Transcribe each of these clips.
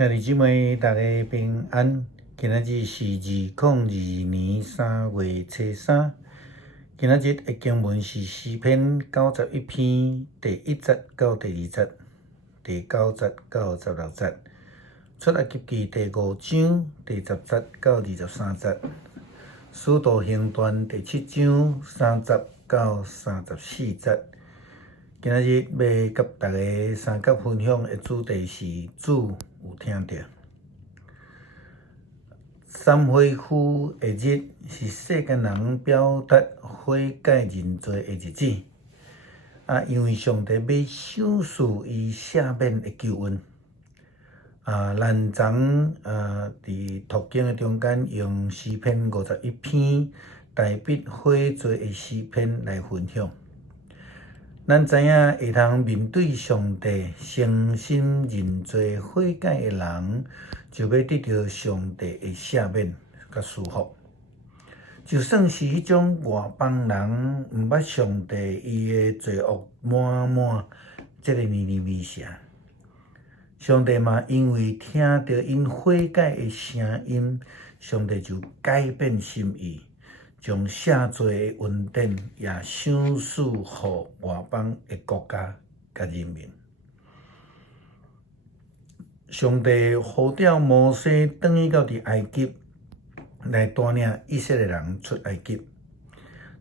兄弟姊妹，大家平安。今仔日是2022年3月初3。今仔日的经文是诗篇91篇第1节到第2节，第9节到16节。出埃及记第5章第10节到23节。使徒行传第7章3节到34节。今仔日要甲大家三角分享的主题是主有听到。三恢复的日是世间人表达悔改认罪的日子。因为上帝要赏赐伊赦免的救恩。咱昨伫读经的中间用诗篇51篇代笔悔罪的诗篇来分享。咱知影会通面对上帝诚心认罪悔改的人，就要得到上帝的赦免甲赐福。就算是迄种外邦人毋捌上帝，伊的罪恶满满，这个尼尼微城，上帝嘛因为听到因悔改的声音，上帝就改变心意。将赦罪的恩典也赏赐予外邦的国家甲人民。上帝呼召摩西转去到埃及，来带领以色列人出埃及。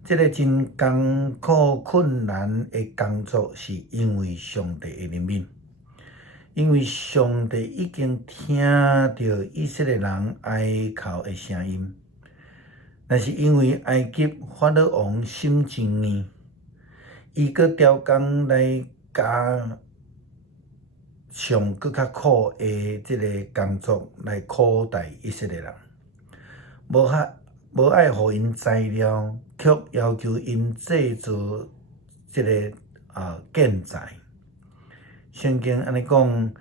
这个真艰苦困难的工作，是因为上帝的怜悯，因为上帝已经听到以色列人哀哭的声音。但是因为埃及法老王心真硬，伊搁调工来加上搁较苦的这个工作来苦待以色列人，无爱互因材料，却要求因制造这个建材。圣经安尼讲，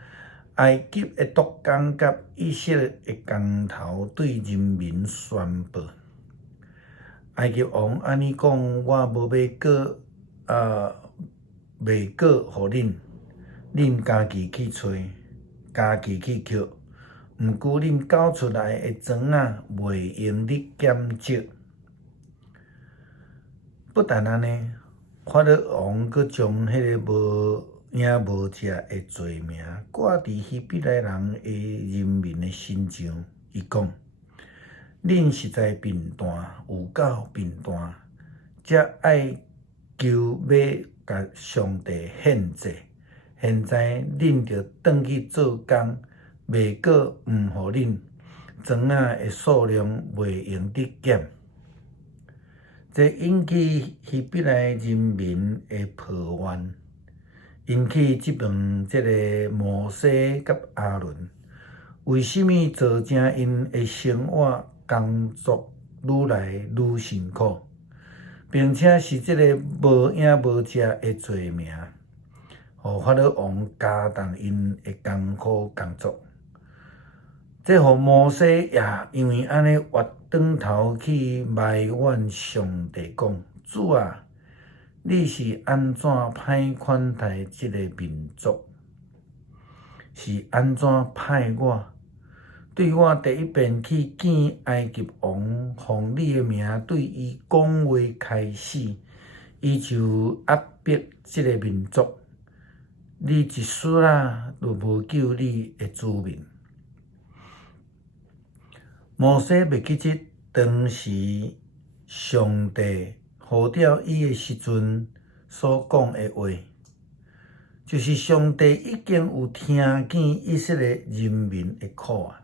埃及的督工甲以色列的工头对人民宣布。埃及王安尼讲，我无要过卖果互恁，恁家己去找，家己去捡。毋过恁交出来的庄仔袂用你减少。不但安尼，法老王阁将迄个无影无食的罪名挂伫希伯来人的人民的身上。伊讲，恁实在贫惰，有够贫惰，才爱求要甲上帝献祭。现在恁着转去做工，卖果毋互恁，庄仔的数量袂用得减。这引起希伯来人民的抱怨，引起质问这个摩西甲亚伦，为什么造成因的生活工作愈来愈辛苦，并且是这个无影无食的罪名，互法老王加重因的艰苦工作。这互摩西也因为安尼，活转头去埋怨上帝讲：主啊，你是安怎歹款待这个民族？是安怎派我？对我第一遍去见埃及王，奉你的名对伊讲话开始，伊就压迫这个民族，你一丝都无救你的子民。摩西袂记得当时上帝呼召伊的时阵所讲的话，就是上帝已经有听见以色列人民的苦啊。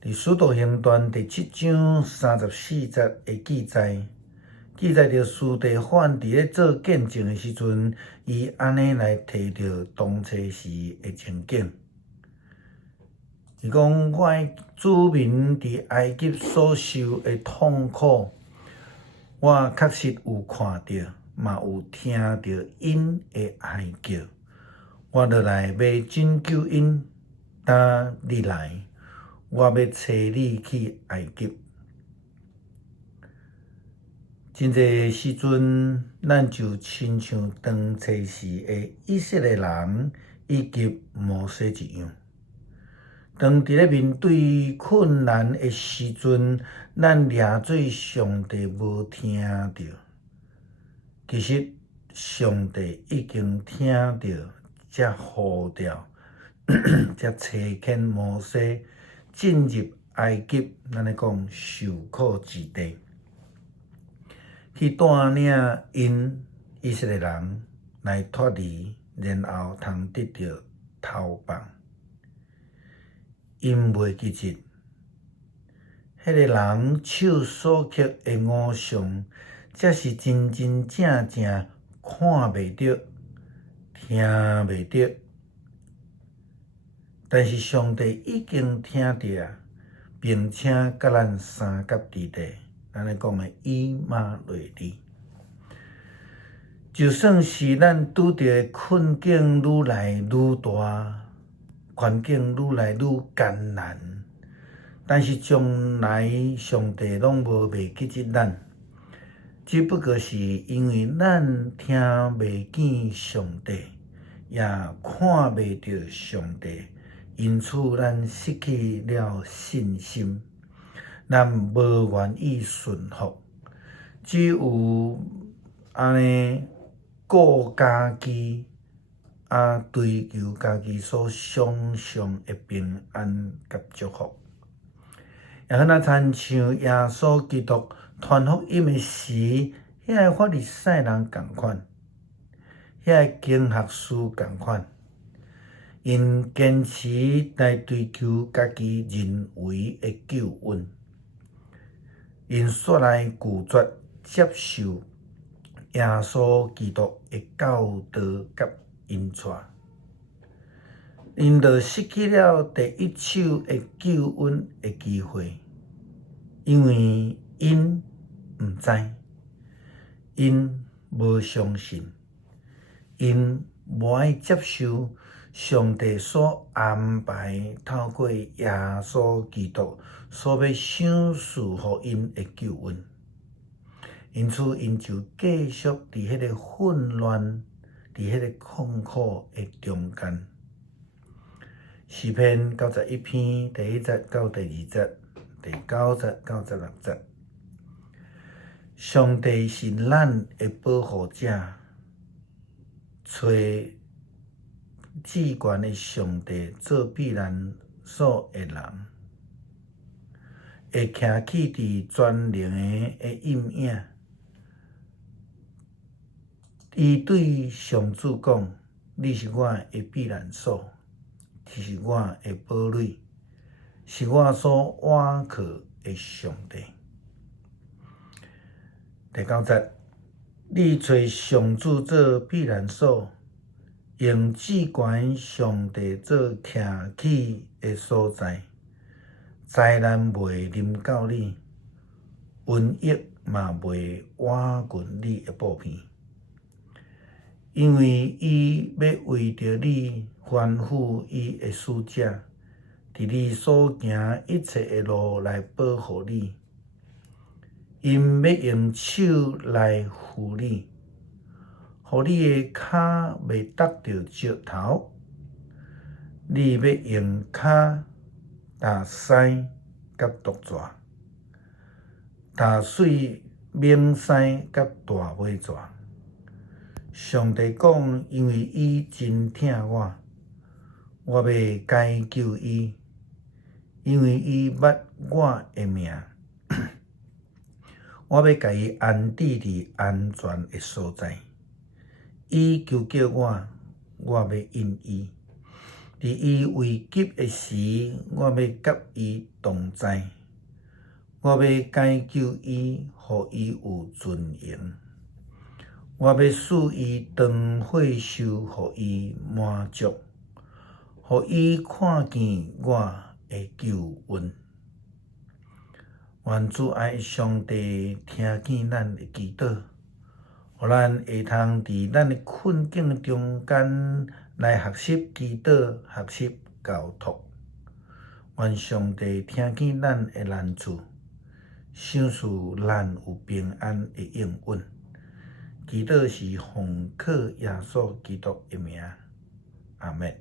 伫使徒行传第7章34节的记载着司提反伫咧做见证的时阵，伊安尼来提到当初时的情景。伊讲：我的子民伫埃及所受的痛苦，我确实有看到，嘛有听到因的哀叫。我落来要拯救因，当你来，我要找你去埃及。真侪时阵，咱就亲像当初时的以色列人以及摩西一样。当伫咧面对困难的时阵，咱掠做上帝无听到，其实上帝已经听到，才呼召，才差遣摩西进入埃及，咱咧讲受苦之地，去带领以色列人来脱离，然后通得到逃放。因袂记得，迄个人手所刻的偶像，才是真真正正看袂到、听袂到。但是上帝已经听到，并且甲咱三甲之地，咱咧讲的以马内利。就算是咱拄着的困境愈来愈大，环境愈来愈艰难，但是将来上帝拢无袂记得咱，只不过是因为咱听袂见上帝，也看袂到上帝，因此咱失去了信心，咱无愿意顺服，只有安尼顾家己，追求家己所想象的平安甲祝福。也敢若亲像耶稣基督传福音的时，遐个法利赛人共款，遐个经学师共款，因坚持来追求家己认为的救恩，因煞来拒绝接受耶稣基督的教导甲引带，因就失去了第一手的救恩的机会，因为因毋知，因无相信，因无爱接受上帝所安排透过耶稣基督所要赏赐予因的救恩。因此，因就继续伫迄个混乱、伫迄个痛苦的中间。诗篇91篇第1节到第2节，第9节到16节。上帝是咱的保护者，找至悬的上帝做避难所的人，会徛起伫全能的阴影。伊对上主讲：“你是我的避难所，你是我的堡垒，是我所倚靠的上帝。”第9节，你找上主做避难所，用至悬上帝做徛起的所在，灾难袂临到你，瘟疫嘛袂倚近你的布片。因为伊要为着你吩咐伊的使者，伫你所行一切的路来保护你。因要用手来扶你，互你的骹袂踏着石头。你要用骹踏屎甲毒蛇，踏碎猛狮甲大尾蛇。上帝讲：“因为伊真疼我，我要解救伊，因为伊捌我的命，我要甲伊安置伫安全的所在。伊求叫我，我要应伊；伫伊危急的时，我要甲伊同在。我要解救伊，互伊有尊严。我要使伊长岁寿，互伊满足，互伊看见我的救恩。”愿主爱上帝听见咱的祈祷，互咱会通伫咱的困境中间来学习祈祷、学习交托。愿上帝听见咱的难处，赏赐咱有平安的应允。祈祷是奉靠耶稣基督的名，阿们。